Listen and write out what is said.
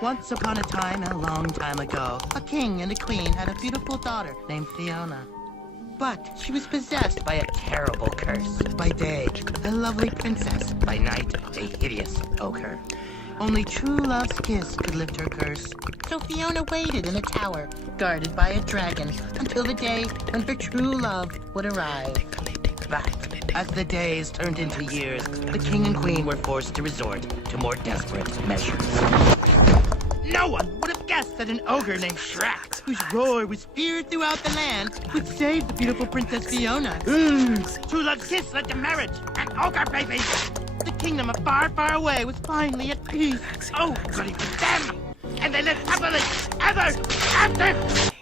Once upon a time, a long time ago, a king and a queen had a beautiful daughter named Fiona. But she was possessed by a terrible curse. By day, a lovely princess. By night, a hideous ogre. Only true love's kiss could lift her curse. So Fiona waited in a tower, guarded by a dragon, until the day when her true love would arrive. But as the days turned into years, the king and queen were forced to resort to more desperate measures. No one would have guessed that an ogre named Shrek, whose roar was feared throughout the land, would save the beautiful Princess Fiona. True love's kiss led to marriage, an ogre baby! The kingdom of far, far away was finally at peace. Oh, goody for them! And they lived happily ever after!